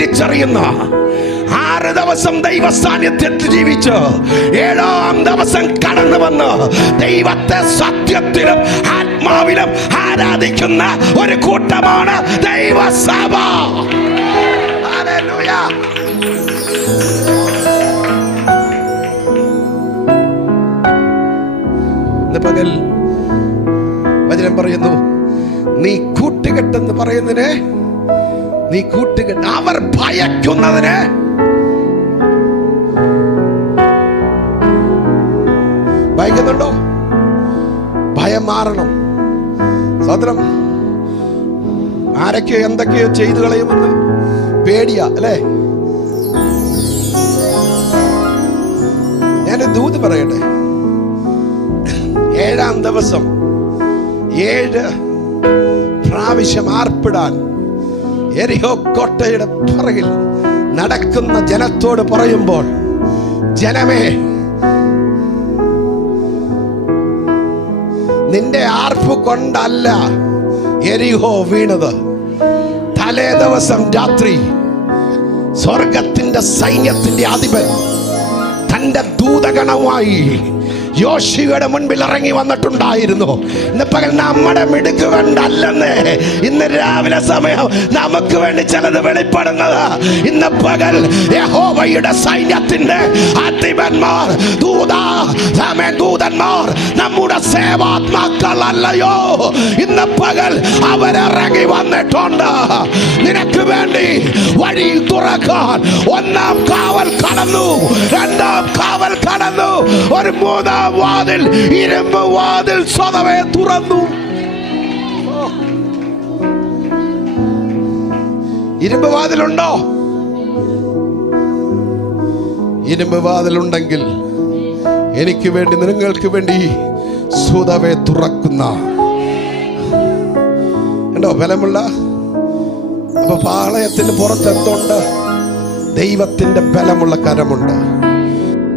തിരിച്ചറിയുന്ന 6 ദിവസം ദൈവ സാന്നിധ്യത്തിൽ ജീവിച്ച് 7-ാം ദിവസം കടന്നു വന്ന് ദൈവത്തെ സത്യത്തിലും ആത്മാവിലും ആരാധിക്കുന്ന ഒരു കൂട്ടമാണ് ദൈവസഭ. ഹല്ലേലൂയ. ഇന്ന് പകൽ വചനം പറയുന്നു, നീ കൂട്ടുകെട്ടെന്ന് പറയുന്നതിന് നീ കൂട്ടുകെട്ട്. അവർ ഭയക്കുന്നതിന് ഭയക്കുന്നുണ്ടോ? ഭയം മാറണം. സ്വതന്ത്രം ആരൊക്കെയോ എന്തൊക്കെയോ ചെയ്തു കളയുമെന്ന് പേടിയാ അല്ലേ? ഞാനൊരു ദൂത് പറയട്ടെ. 7-ാം ദിവസം 7 പ്രാവശ്യം ആർപ്പിടാൻ യെരിഹോ കോട്ടയുടെ പുറകിൽ നടക്കുന്ന ജനത്തോട് പറയുമ്പോൾ, ജനമേ, നിന്റെ ആർപ്പ് കൊണ്ടല്ല യെരിഹോ വീണത്. തലേ ദിവസം രാത്രി സ്വർഗത്തിന്റെ സൈന്യത്തിന്റെ അധിപൻ തന്റെ ദൂതഗണമായി യോശുവയുടെ മുൻപിൽ ഇറങ്ങി വന്നിട്ടുണ്ടായിരുന്നു. ഇന്ന് പകൽ നമ്മുടെ മിടുക്ക് കൊണ്ടല്ലെന്ന് ഇന്ന് രാവിലെ സമയം നമുക്ക് വേണ്ടി ചിലത് വെളിപ്പെടുന്നത്. ഇന്ന് പകൽ യഹോവയുടെ സൈന്യത്തിന്റെ അധിപന്മാർ, ദൂതന്മാർ നമ്മുടെ സേവാത്മാക്കളല്ലയോ? ഇന്ന് പകൽ അവരിറങ്ങി വന്നിട്ടുണ്ട് നിനക്ക് വേണ്ടി വഴി തുറക്കാൻ. 1-ാം കാവൽ കടന്നു, 2-ാം കാവൽ കടന്നു, ഒരു 3-ാം വാതിൽ, ഇരുമ്പ് വാതിൽ സ്വതവേ തുറന്നു. ഇരുമ്പ് വാതിലുണ്ടോ? ഇരുമ്പ് വാതിലുണ്ടെങ്കിൽ എനിക്ക് വേണ്ടി, നിങ്ങൾക്ക് വേണ്ടി സ്വതവേ തുറക്കുന്ന ഉണ്ടോ? ബലമുള്ള. അപ്പൊ പാളയത്തിന് പുറത്തെന്തുണ്ട്? ദൈവത്തിന്റെ ബലമുള്ള കരമുണ്ട്.